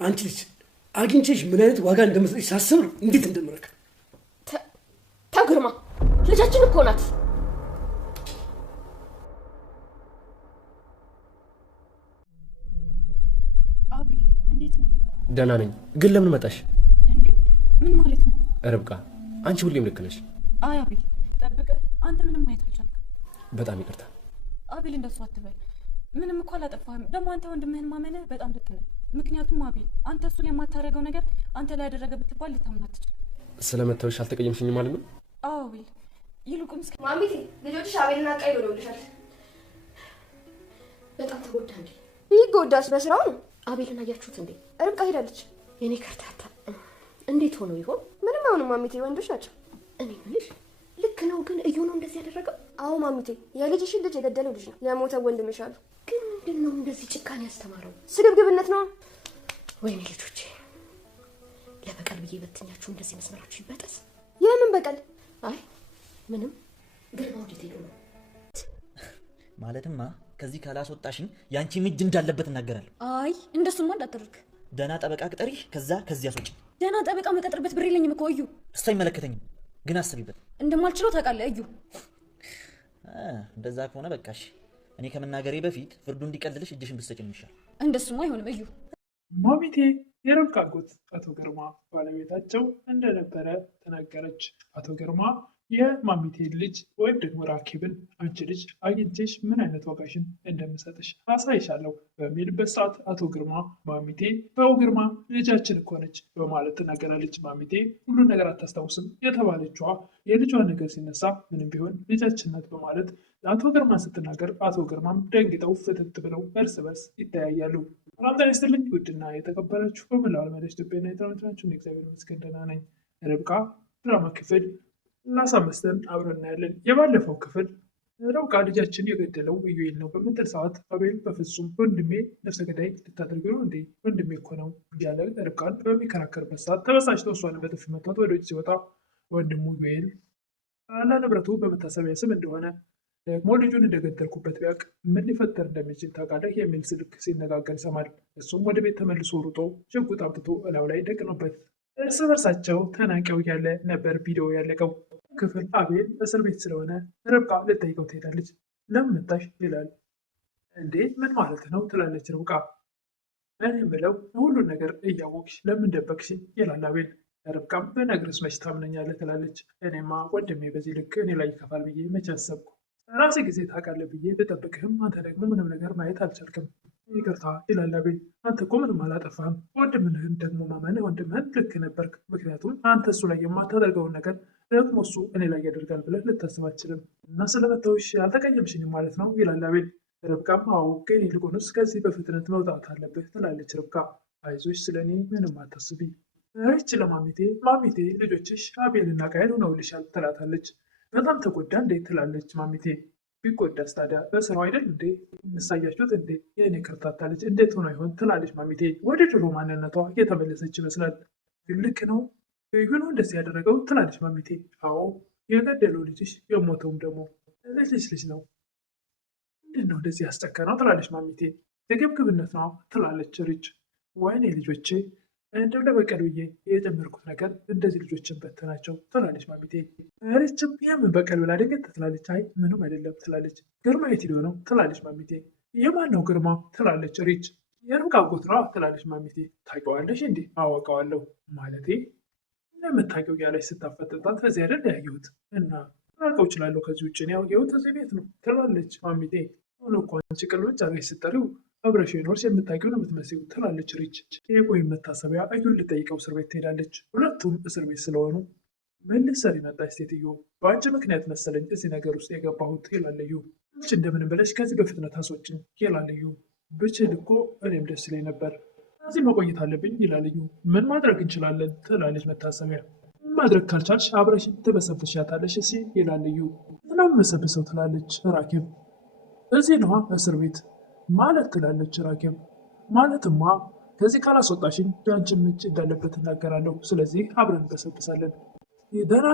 አንቺ ልጅ አግኝቼሽ ምን አይነት ዋጋ እንደምትሰጪ ሳስብ እንዴት እንደምረካ። ተው ግርማ፣ ልጃችን እኮ ናት። አቤል እንዴት ነህ? ደህና ነኝ። ግን ለምን መጣሽ? እንዴ ምን ማለት ነው? ርብቃ አንቺ ሁሌም ልክ ነሽ። አይ አቤል ጠብቀህ አንተ ምንም ማየት አልቻልክም። በጣም ይቅርታ አቤል፣ እንደሱ አትበል። ምንም እኮ አላጠፋህም። ደግሞ አንተ ወንድምህን ማመንህ በጣም ልክ ነህ። ምክንያቱም አቤል አንተ እሱ ላይ የማታደርገው ነገር አንተ ላይ ያደረገ ብትባል ልታምን አትችልም። ስለመተውሽ አልተቀየምሽኝ ማለት ነው? አዎ አቤል፣ ይልቁም እስኪ ማሚቴ ልጆችሽ አቤልና ቃይ ብለውልሻል። በጣም ተጎዳ እንዴ? ይጎዳስ በስራው ነው። አቤልን አያችሁት እንዴ? ርብቃ ሄዳለች። የኔ ከርታታ እንዴት ሆኖ ይሆን? ምንም አይሆንም ማሚቴ፣ ወንዶች ናቸው። እኔ ምልሽ ልክ ነው ግን እዩ ነው እንደዚህ ያደረገው? አዎ ማሚቴ፣ የልጅሽን ልጅ የገደለው ልጅ ነው የሞተው ወንድምሽ አሉ። ግን ምንድን ነው እንደዚህ ጭካኔ ያስተማረው? ስግብግብነት ነው። ወይኔ ልጆቼ፣ ለበቀል ብዬ በትኛችሁ እንደዚህ መስመራችሁ ይበጠስ። የምን በቀል? አይ ምንም። ግርማ ወዴት ሄዶ ነው? ማለትማ ከዚህ ካላስወጣሽኝ ያንቺ እጅ እንዳለበት እናገራለሁ። አይ እንደሱማ እንዳትደርግ። ደህና ጠበቃ ቅጠሪ፣ ከዚህ አስወጪ። ደህና ጠበቃ መቀጠርበት ብር የለኝም እኮ እዩ። እሱ አይመለከተኝም፣ ግን አስቢበት። እንደማልችለው ታውቃለህ እዩ። እንደዛ ከሆነ በቃሽ። እኔ ከመናገሬ በፊት ፍርዱ እንዲቀልልሽ እጅሽን ብትሰጪኝ ይሻል። እንደሱማ አይሆንም እዩ። ማሚቴ የርብቃ አጎት አቶ ግርማ ባለቤታቸው እንደነበረ ተናገረች። አቶ ግርማ የማሚቴ ልጅ ወይም ደግሞ ራኬብን አንቺ ልጅ አግኝቼሽ ምን አይነት ዋጋሽን እንደምሰጥሽ አሳይሻለሁ በሚልበት ሰዓት አቶ ግርማ ማሚቴ በው ግርማ ልጃችን እኮ ነች በማለት ትናገራለች። ማሚቴ ሁሉን ነገር አታስታውስም የተባለችዋ የልጇን ነገር ሲነሳ ምንም ቢሆን ልጃችን ናት በማለት አቶ ግርማ ስትናገር አቶ ግርማም ደንግጠው ፍትት ብለው እርስ በርስ ይተያያሉ። ሰላም ጤና ይስጥልኝ ውድና የተከበራችሁ በመላው ዓለም ኢትዮጵያና የተመልካቾች እግዚአብሔር ይመስገን ደህና ነኝ። ርብቃ ድራማ ክፍል 35 አብረን እናያለን። የባለፈው ክፍል ርብቃ ልጃችን የገደለው ኢዩኤል ነው በምትል ሰዓት አቤል በፍጹም ወንድሜ ነፍሰ ገዳይ ልታደርገው ነው እንዴ? ወንድሜ እኮ ነው እያለ ርብቃን በሚከራከርበት ሰዓት ተበሳጭቶ እሷን በጥፊ መቷት ወደ ውጭ ሲወጣ ወንድሙ ኢዩኤል ለንብረቱ በመታሰቢያ ስም እንደሆነ ደግሞ ልጁን እንደገደልኩበት ቢያውቅ ምን ሊፈጠር እንደሚችል ታውቃለህ የሚል ስልክ ሲነጋገር ይሰማል። እሱም ወደ ቤት ተመልሶ ሩጦ ሽጉጥ አምጥቶ እላዩ ላይ ደቅኖበት እርስ በርሳቸው ተናንቀው ያለ ነበር ቪዲዮ ያለቀው። ክፍል አቤል እስር ቤት ስለሆነ ርብቃ ልጠይቀው ትሄዳለች። ለምን መጣሽ ይላል። እንዴ ምን ማለት ነው ትላለች ርብቃ። እኔ የምለው ሁሉን ነገር እያወቅሽ ለምን ደበቅሽኝ ይላል አቤል። ርብቃም በነግርስ መች ታምነኛለህ ትላለች። እኔማ ወንድሜ በዚህ ልክ እኔ ላይ ይከፋል ብዬ መች አሰብኩ። ራሴ ጊዜ ታውቃለህ ብዬ ብጠብቅህም አንተ ደግሞ ምንም ነገር ማየት አልቻልክም። ይቅርታ ይላል አቤል። አንተ እኮ ምንም አላጠፋህም። ወንድምህን ደግሞ ማመንህ ወንድምህን ልክ ነበርክ። ምክንያቱም አንተ እሱ ላይ የማታደርገውን ነገር ደግሞ እሱ እኔ ላይ ያደርጋል ብለህ ልታስብ አትችልም። እና ስለመተውሽ አልተቀየምሽኝም ማለት ነው ይላል አቤል። ርብቃም አዎ፣ ግን ይልቁንስ ከዚህ በፍጥነት መውጣት አለብህ ትላለች ርብቃ። አይዞሽ ስለ እኔ ምንም አታስቢ። ይህች ለማሚቴ ማሚቴ ልጆችሽ አቤልና ቃየል ሆነውልሻል ትላታለች። በጣም ተጎዳ እንዴ ትላለች ማሚቴ። ቢጎዳስ ታዲያ በስራው አይደል እንዴ? እንሳያችሁት እንዴ? የእኔ ከርታታ ልጅ እንዴት ሆኖ ይሆን ትላለች ማሚቴ። ወደ ድሮ ማንነቷ የተመለሰች ይመስላል። ልክ ነው ይሁን እንደዚህ ያደረገው ትላለች ማሚቴ። አዎ የገደለው ልጅሽ የሞተውም ደግሞ ልጅ ነው። ምንድን ነው እንደዚህ ያስጨከነው ትላለች ማሚቴ። የገብግብነት ነው ትላለች ሪች። ወይኔ ልጆቼ እንደው ለበቀል ብዬ የጀመርኩት ነገር እንደዚህ ልጆችን በተናቸው ትላለች ማሚቴ። ሪችም የምን በቀል ብላ ደንገት ትላለች። አይ ምንም አይደለም ትላለች። ግርማ የት ሄዶ ነው ትላለች ማሚቴ። የማን ነው ግርማ ትላለች ሪች። የርብቃ አጎት ነው ትላለች ማሚቴ። ታውቂዋለሽ እንዴ? አወቀዋለሁ ማለቴ እንደምታውቂው ያለች ስታፈጥጣት ከዚህ አይደል ያየሁት እና ላውቀው እችላለሁ። ከዚህ ውጭ ነው ያየሁት እዚህ ቤት ነው ትላለች ማሚቴ። ሆኖ እኮ አንቺ ቅሎች አርገሽ ስጠሪው አብረሽ ኖርሽ የምታውቂው ነው የምትመስይው ትላለች ሪች። የቆይ መታሰቢያ እዩን ልጠይቀው እስር ቤት ትሄዳለች። ሁለቱም እስር ቤት ስለሆኑ ምን ልትሰሪ መጣች ሴትዮ? በአንቺ ምክንያት መሰለኝ እዚህ ነገር ውስጥ የገባሁት ይላል እዩ። አንቺ እንደምንም ብለሽ ከዚህ በፍጥነት አስወጪኝ ይላል እዩ። ብችል እኮ እኔም ደስ ይለኝ ነበር፣ እዚህ መቆየት አለብኝ ይላል እዩ። ምን ማድረግ እንችላለን ትላለች መታሰቢያ። ማድረግ ካልቻልሽ አብረሽ ትበሰብሻታለሽ እሺ ይላል እዩ። ነው የምበሰብሰው ትላለች ራኬብ። እዚህ ነዋ እስር ቤት ማለት ትላለች ራኬብ። ማለትማ ከዚህ ካላስወጣሽኝ የአንቺም እጅ እንዳለበት እናገራለሁ። ስለዚህ አብረን እንበሰብሳለን። ደህና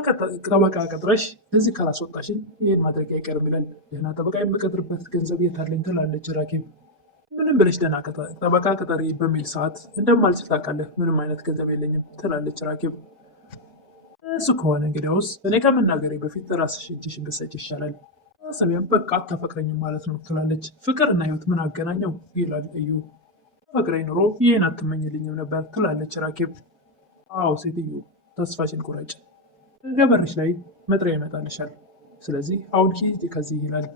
ጠበቃ ቀጥረሽ ከዚህ ካላስወጣሽኝ ይህን ማድረግ አይቀርም ይላል። ደህና ጠበቃ የምቀጥርበት ገንዘብ የት አለኝ ትላለች ራኬብ። ምንም ለምን ብለሽ ደህና ጠበቃ ቅጠሪ በሚል ሰዓት እንደማልችል ታውቃለህ። ምንም አይነት ገንዘብ የለኝም ትላለች ራኬብ። እሱ ከሆነ እንግዲያውስ እኔ ከመናገሬ በፊት ራስሽ እጅሽን ብትሰጪ ይሻላል። ሰቢያም በቃ አታፈቅረኝም ማለት ነው ትላለች። ፍቅርና ህይወት ምን አገናኘው ይላል እዩ። ፈቅረኝ ኑሮ ይህን አትመኝልኝም ነበር ትላለች ራኬብ። አዎ ሴትዮ ተስፋሽን ቁረጭ፣ ገበርሽ ላይ መጥሪያ ይመጣልሻል። ስለዚህ አሁን ሂጂ ከዚህ ይላል።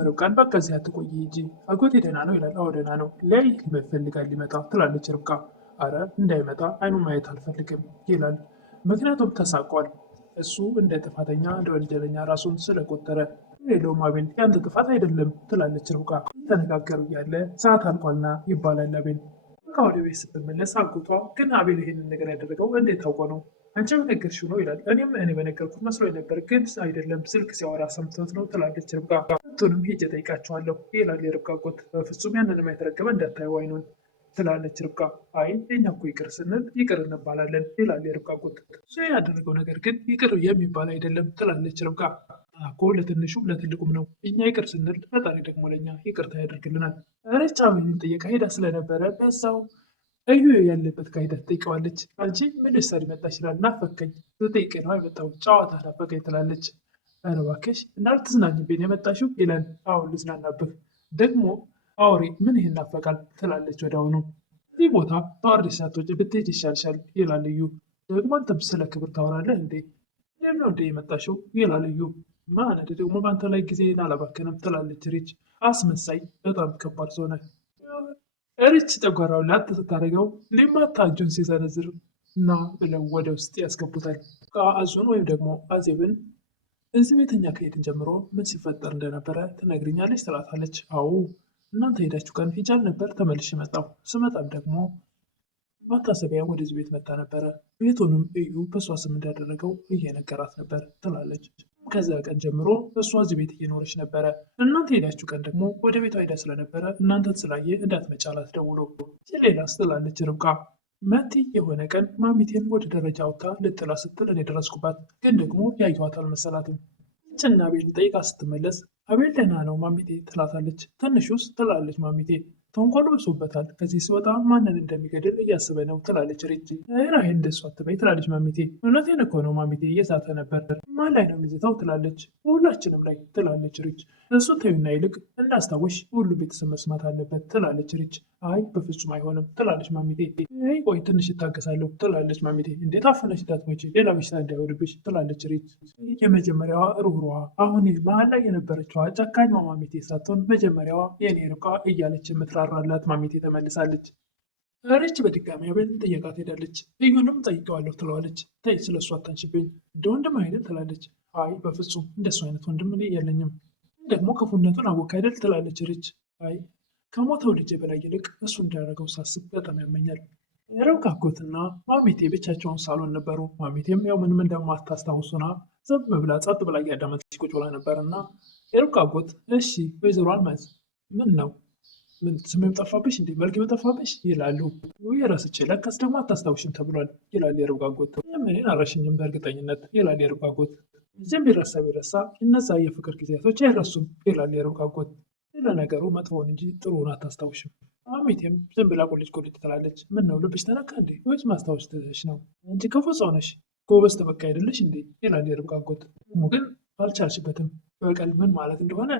ርብቃን በቃ እዚህ አትቆይ ሂጂ፣ አጎቴ ደህና ነው ይላል። አዎ ደህና ነው፣ ላይ ይፈልጋል ሊመጣ ትላለች ርብቃ። አረ እንዳይመጣ አይኑን ማየት አልፈልግም ይላል። ምክንያቱም ተሳቋል። እሱ እንደ ጥፋተኛ እንደ ወንጀለኛ ራሱን ስለቆጠረ ሌላውም አቤል ያንተ ጥፋት አይደለም ትላለች ርብቃ። ተነጋገሩ እያለ ሰዓት አልቋልና ይባላል አቤል። ርብቃ ወደ ቤት ስትመለስ አጎቷ ግን አቤል ይሄንን ነገር ያደረገው እንዴት ታውቆ ነው? አንቺ በነገርሽው ነው ይላል። እኔ በነገርኩት መስሎኝ ነበር ግን አይደለም ስልክ ሲያወራ ሰምቶት ነው ትላለች ርብቃ። ሁለቱንም ሄጄ ጠይቃቸዋለሁ ይላል የርብቃ አጎት። በፍጹም ያንንም የተረገመ እንዳታየው አይኑን ትላለች ርብቃ። አይ እኛ እኮ ይቅር ስንል ይቅር እንባላለን ይላል የርብቃ አጎት። እሱ ያደረገው ነገር ግን ይቅር የሚባል አይደለም ትላለች ርብቃ። እኮ ለትንሹም ለትልቁም ነው። እኛ ይቅር ስንል ፈጣሪ ደግሞ ለኛ ይቅርታ ያደርግልናል። ረጫ አቤልን ጥየቃ ሄዳ ስለነበረ በዛው እዩ ያለበት ጋር ሄዳ ትጠይቀዋለች። አንቺ ምን ልትሰሪ መጣሽ ይላል። ናፈከኝ ልጠይቅህ ነው የመጣሁት ጨዋታ ናፈቀኝ ትላለች። ኧረ እባክሽ እና ልትዝናኝብኝ የመጣሽው ይላል። አሁን ልዝናናብህ ደግሞ አውሬ ምን ይህን ናፈቃል ትላለች። ወዲያውኑ እዚህ ቦታ ተዋርደሽ ሳትወጪ ብትሄጂ ይሻልሻል ይላል እዩ። ደግሞ አንተም ስለ ክብር ታወራለህ እንዴ? ለምነው እንደ የመጣሽው ይላል እዩ። ማነድ ደግሞ በአንተ ላይ ጊዜን አላባከንም ትላለች ሪች። አስመሳይ በጣም ከባድ ሰው ነህ። ሪች ጨጓራው ላጥ ስታደርገው ሊማታ እጁን ሲሰነዝር እና ብለው ወደ ውስጥ ያስገቡታል። አዙን ወይም ደግሞ አዜብን እዚህ ቤተኛ ከሄድን ጀምሮ ምን ሲፈጠር እንደነበረ ትነግርኛለች ትላታለች። አዎ እናንተ ሄዳችሁ ቀን ሂጃል ነበር ተመልሼ መጣሁ። ስመጣም ደግሞ ማታሰቢያ ወደዚህ ቤት መጣ ነበረ። ቤቱንም እዩ በእሷ ስም እንዳደረገው እየነገራት ነበር ትላለች። ከዚያ ቀን ጀምሮ እሷ እዚህ ቤት እየኖረች ነበረ። እናንተ ሄዳችሁ ቀን ደግሞ ወደ ቤቷ ሄዳ ስለነበረ እናንተን ስላየ እንዳትመጪ አላት ደውሎ። ሌላስ ትላለች ርብቃ። መቲ የሆነ ቀን ማሚቴን ወደ ደረጃ አውጥታ ልጥላ ስትል እኔ ደረስኩባት፣ ግን ደግሞ ያየኋት አልመሰላትም። ችና አቤል ጠይቃ ስትመለስ አቤል ደህና ነው ማሚቴ ትላታለች። ትንሹስ ትላለች ማሚቴ። ተንኮሉ ብሶበታል፣ ከዚህ ሲወጣ ማንን እንደሚገድል እያስበ ነው ትላለች ሪች። ራሄል እንደሱ አትበይ ትላለች ማሚቴ። እውነቴን እኮ ነው ማሚቴ እየዛተ ነበር። ማን ላይ ነው የሚዝታው ትላለች። ሁላችንም ላይ ትላለች ሪች። እሱ ተዩና ይልቅ እንዳስታወሽ ሁሉ ቤተሰብ መስማት አለበት ትላለች ሪች። አይ በፍጹም አይሆንም ትላለች ማሚቴ። አይ ቆይ ትንሽ እታገሳለሁ ትላለች ማሚቴ። እንዴት አፈነሽ እንዳትሞቺ ሌላ በሽታ እንዳይወድብሽ ትላለች ሪች። የመጀመሪያዋ ሩህሩዋ አሁን መሀል ላይ የነበረችዋ ጨካኟ ማሚቴ ሳትሆን መጀመሪያዋ የኔ ርብቃ እያለች የምትራራላት ማሚቴ ተመልሳለች። ሪች በድጋሚ አቤልን ጥየቃ ትሄዳለች። እዩንም ጠይቀዋለሁ ትለዋለች። ተይ ስለሱ አታንሽብኝ እንደ ወንድም አይደል ትላለች። አይ በፍጹም እንደሱ አይነት ወንድም እኔ የለኝም፣ ደግሞ ክፉነቱን አወቅ አይደል ትላለች ሪች። አይ ከሞተው ልጄ በላይ ይልቅ እሱ እንዳደረገው ሳስብ በጣም ያመኛል። ርብቃ አጎትና ማሚቴ ብቻቸውን ሳሎን ነበሩ። ማሚቴም ያው ምንም እንደማታስታውሱና ዝም ብላ ጸጥ ብላ እያዳመጠች ቁጭ ብላ ነበርና የርብቃ አጎት እሺ ወይዘሮ አልማዝ ምን ነው ምን ስሜም ጠፋብሽ እንዴ መልክ ጠፋብሽ ይላሉ። የረስቼ ለካስ ደግሞ አታስታውሽም ተብሏል ይላል የርብቃ አጎት። ምንን አረሽኝም በእርግጠኝነት ይላል የርብቃ አጎት። ዝም ቢረሳ እነዛ የፍቅር ጊዜያቶች አይረሱም ይላል የርብቃ አጎት። ለነገሩ መጥፎውን እንጂ ጥሩውን አታስታውሽም። ማሚቴም ዝም ብላ ቁልጭ ትላለች። ምን ነው ልብሽ ተነካ እንዴ ወይስ ማስታወስ ትተሽ ነው? አንቺ ክፉ ሰው ነሽ፣ ጎበዝ ተበቃ አይደለሽ እንዴ ይላል የርብቃ አጎት። ግን አልቻልሽበትም። በቀል ምን ማለት እንደሆነ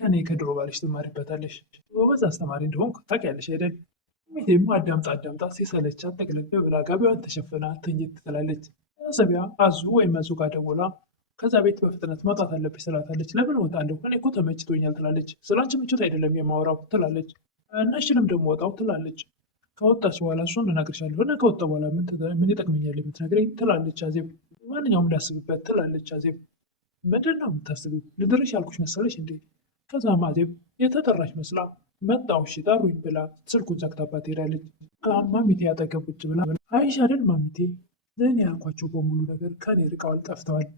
ከኔ ከድሮ ባልሽ ትማሪበታለሽ። ጎበዝ አስተማሪ እንደሆንኩ ታውቂያለሽ አይደል? ሚቴም አዳምጣ ሲሰለቻት ጠቅለል ብላ ጋቢዋን ተሸፍና ትኝት ትላለች። ሰቢያ አዙ ወይም አዙ ጋር ደውላ ከዛ ቤት በፍጥነት መውጣት አለብሽ ትላታለች። ለምን እወጣለሁ? እኔ እኮ ተመችቶኛል ትላለች። ስላንቺ ምቾት አይደለም የማወራው ትላለች። እናሽንም ደግሞ ወጣው ትላለች። ከወጣች በኋላ እሱን እነግርሻለሁ እና ከወጣ በኋላ ምን ይጠቅመኛል የምትነግረኝ ትላለች አዜብ። ማንኛውም ላስብበት ትላለች አዜብ። ምንድን ነው የምታስቢው? ልድርሽ ያልኩሽ መሰለሽ እንዴ? ከዛም አዜብ የተጠራች መስላ መጣሁ እሺ ጠሩኝ ብላ ስልኩን ዘግታባት ሄዳለች። ማሚቴ አጠገብ ቁጭ ብላ አይሽ አይደል ማሚቴ ለእኔ ያልኳቸው በሙሉ ነገር ከኔ ርቀዋል፣ ጠፍተዋል።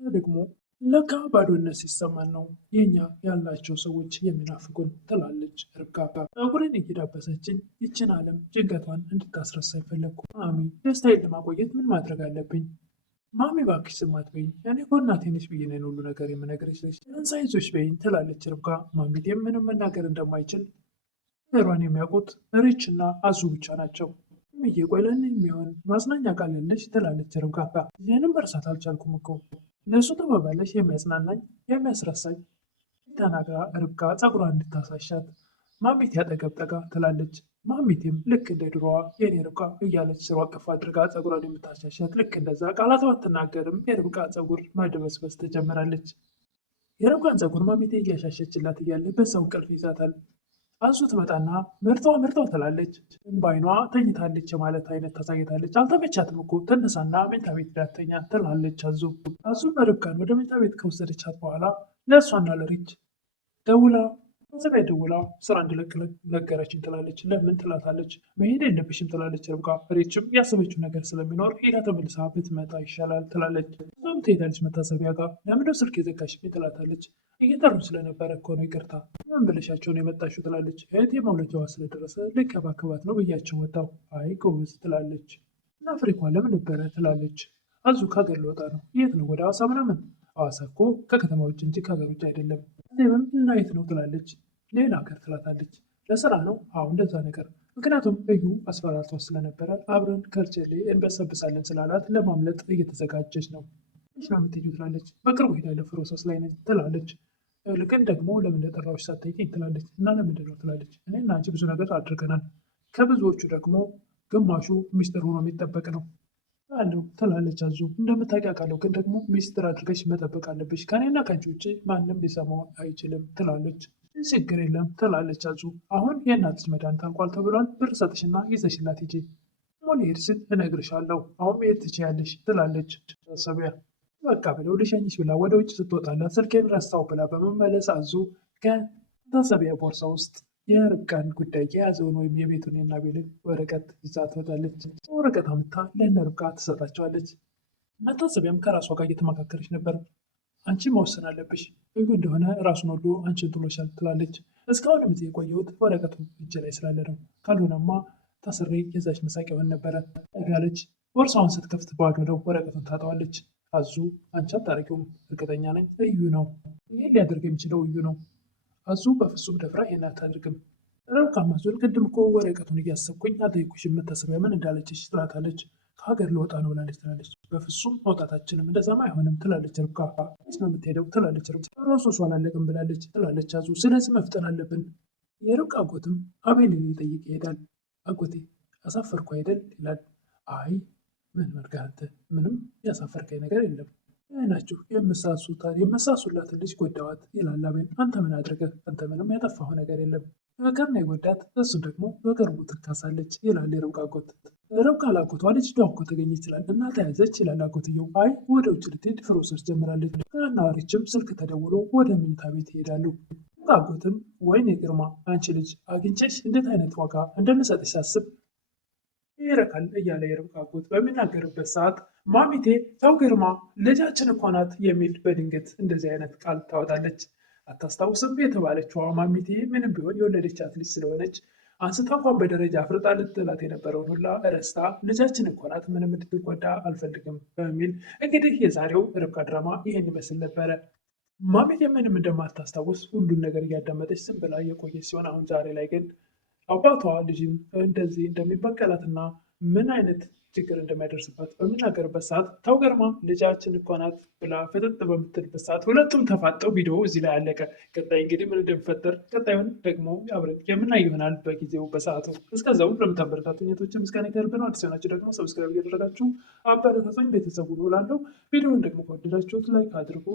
ደግሞ ለካ ባዶነት ሲሰማን ነው የኛ ያላቸው ሰዎች የሚናፍቁን ትላለች ርብቃ። ፀጉሬን እየዳበሰችኝ ይችን ዓለም ጭንቀቷን እንድታስረሳ ይፈለግኩ። ማሚ ደስታዬን ለማቆየት ምን ማድረግ አለብኝ? ማሚ እባክሽ ዝም አትበይኝ፣ እኔ እኮ እናቴ ነሽ ብዬ ነው ሁሉ ነገር የምነግርሽ። እንሳይዞች በይኝ ትላለች ርብቃ። ማሚቴም ምንም መናገር እንደማይችል ነገሯን የሚያውቁት ሪች እና አዙ ብቻ ናቸው። እየቆይለን የሚሆን ማጽናኛ ቃል ያለች ትላለች ርብቃ። ይህንም መርሳት አልቻልኩም እኮ ለእሱ ተባባለች የሚያጽናናኝ የሚያስረሳኝ ተናግራ ርብቃ ፀጉሯን እንድታሳሻት ማሚቴ አጠገብ ጠጋ ትላለች። ማሚቴም ልክ እንደ ድሮዋ የኔ ርብቃ እያለች ስሯ አቅፍ አድርጋ ፀጉሯን የምታሻሻት ልክ እንደዛ ቃላት ባትናገርም የርብቃ ፀጉር ማድበስበስ ትጀምራለች። የርብቃን ፀጉር ማሚቴ እያሻሸችላት እያለ በዛው እንቅልፍ ይዛታል። አዙ ትመጣና ምርጧ ትላለች። በዓይኗ ተኝታለች የማለት አይነት ታሳይታለች። አልተመቻትም እኮ ትነሳና መኝታ ቤት ዳተኛ ትላለች። አዙ ርብቃን ወደ መኝታ ቤት ከወሰደቻት በኋላ ለእሷና ለሪች ደውላ ስራ እንድለቅ ነገረችኝ ትላለች። ለምን ትላታለች። መሄድ የለብሽም ትላለች ርብቃ። ሪችም ያሰበችው ነገር ስለሚኖር ሄዳ ተመልሳ ብትመጣ ይሻላል ትላለች። እሷም ትሄዳለች መታሰቢያ ጋር። ለምንድነው ስልክ የዘጋሽብኝ ትላታለች። እየጠሩኝ ስለነበረ እኮ ነው ይቅርታ። ምን ብለሻቸው ነው የመጣሽው ትላለች። እህቴ መውለጃዋ ስለደረሰ ልንከባከባት ነው ብያቸው ወጣሁ። አይ ጎበዝ ትላለች። እና ፍሬኳ ለምን ነበረ ትላለች። አዙ ከሀገር ልወጣ ነው። የት ነው? ወደ ሐዋሳ ምናምን። ሐዋሳ እኮ ከከተማ ውጭ እንጂ ከሀገር ውጭ አይደለም። ዜብም እና የት ነው ትላለች። ሌላ ሀገር ትላታለች። ለስራ ነው? አዎ እንደዛ ነገር። ምክንያቱም እዩ አስፈራርቷ ስለነበረ አብረን ከርቸሌ እንበሰብሳለን ስላላት ለማምለጥ እየተዘጋጀች ነው። መች ነው የምትሄጂው ትላለች። በቅርቡ ሄዳለሁ ፕሮሰስ ላይ ነች ትላለች። ግን ደግሞ ለምን እንደጠራሁሽ ሳትጠይቂኝ ትላለች። እና ለምንድን ነው ትላለች። እኔና አንቺ ብዙ ነገር አድርገናል። ከብዙዎቹ ደግሞ ግማሹ ሚስጥር ሆኖ የሚጠበቅ ነው አለው ትላለች። አዙ እንደምታውቂ አውቃለሁ፣ ግን ደግሞ ሚስጥር አድርገሽ መጠበቅ አለብሽ። ከኔና ከአንቺ ውጭ ማንም ሊሰማው አይችልም ትላለች። ችግር የለም ትላለች አዙ። አሁን የእናትሽ መድኃኒት አልቋል ተብሏል። ብር ሰጥሽና ይዘሽላት ሂጂ። ሞልሄድ ስል እነግርሻለሁ። አሁን መሄድ ትችያለሽ ትላለች። ሰቢያ በቃ ብለው ልሸኝሽ ብላ ወደ ውጭ ስትወጣላት ስልኬን ረሳው ብላ በመመለስ አዙ ከመታሰቢያ ቦርሳ ውስጥ የርብቃን ጉዳይ የያዘውን ወይም የቤቱን የናቤልን ወረቀት ይዛ ትወጣለች። ወረቀት አምጥታ ለእነ ርብቃ ትሰጣቸዋለች። መታሰቢያም ከራሷ ጋር እየተመካከረች ነበር። አንቺ መወሰን አለብሽ፣ እዩ እንደሆነ ራሱን ወዶ አንቺን ጥሎሻል ትላለች። እስካሁን ጊዜ የቆየሁት ወረቀቱ እጅ ላይ ስላለ ነው፣ ካልሆነማ ታስሬ የዛች መሳቂያውን ነበረ ያለች። ቦርሳውን ስትከፍት ባዶ ነው። ወረቀቱን ታጠዋለች። አዙ አንቺ አታረጊውም፣ እርግጠኛ ነኝ እዩ ነው ይህን ሊያደርግ የሚችለው እዩ ነው። አዙ በፍጹም ደፍራ ይሄን አታደርግም። ርብቃም አዙን ቅድም እኮ ወረቀቱን እያሰብኩኝ አልጠየኩሽም መታሰቢያ ምን እንዳለችሽ ትላታለች። ከሀገር ልወጣ ነው ብላለች ትላለች። በፍጹም መውጣታችንም እንደዛማ አይሆንም ትላለች ርብቃ። ስ ነው የምትሄደው ትላለች ርብቃ። ፕሮሰሱ አላለቅም ብላለች ትላለች አዙ። ስለዚህ መፍጠን አለብን። የርብቃ አጎትም አቤልን ሊጠይቅ ይሄዳል። አጎቴ አሳፈርኩ አይደል ይላል። አይ ምን መርጋት ምንም ያሳፈርከኝ ነገር የለም ናችሁ የመሳሱላትን ልጅ ጎዳዋት ይላል አቤል። አንተ ምን አድርገህ? አንተ ምንም ያጠፋኸው ነገር የለም። በቀር ነው የጎዳት፣ እሱ ደግሞ በቅርቡ ትካሳለች ይላል የርብቃ አጎት። ርብቃ ላጎቷ ልጅ ዳኮ ተገኘ ይችላል እና ተያዘች ይላል አጎትየው። አይ ወደ ውጭ ልትሄድ ፕሮሰስ ጀምራለች። እና ሪችም ስልክ ተደውሎ ወደ መኝታ ቤት ይሄዳሉ። አጎትም ወይኔ ግርማ አንቺ ልጅ አግኝቼሽ እንዴት አይነት ዋጋ እንደምሰጥሽ ሳስብ ይረካል እያለ የርብቃ አጎት በሚናገርበት ሰዓት ማሚቴ ተው ግርማ ልጃችን እኮ ናት የሚል በድንገት እንደዚህ አይነት ቃል ታወጣለች። አታስታውስም የተባለችዋ ማሚቴ ምንም ቢሆን የወለደቻት ልጅ ስለሆነች አንስታ እንኳን በደረጃ አፍርጣ ልትላት የነበረውን ሁላ ረስታ ልጃችን እኮ ናት ምንም እንድትጎዳ አልፈልግም በሚል እንግዲህ የዛሬው ርብቃ ድራማ ይሄን ይመስል ነበረ። ማሚቴ ምንም እንደማታስታውስ ሁሉን ነገር እያዳመጠች ዝም ብላ የቆየች ሲሆን አሁን ዛሬ ላይ ግን አባቷ ልጅን እንደዚህ እንደሚበቀላትና ምን አይነት ችግር እንደሚያደርስባት በሚናገርበት ሰዓት ተው ግርማም ልጃችን እኮ ናት ብላ ፍጥጥ በምትልበት ሰዓት ሁለቱም ተፋጠው ቪዲዮ እዚህ ላይ አለቀ። ቀጣይ እንግዲህ ምን እንደሚፈጠር ቀጣዩን ደግሞ አብረን የምናይ ይሆናል በጊዜው በሰዓቱ። እስከዛው ለምታበረታቱኝ እህቶቼ ምስጋና ከልብ ነው። አዲስ የሆናችሁ ደግሞ ሰብስክራይብ እያደረጋችሁ አበረታቱኝ። ቤተሰቡ ነው እላለሁ። ቪዲዮውን ደግሞ ከወደዳችሁት ላይክ አድርጉ።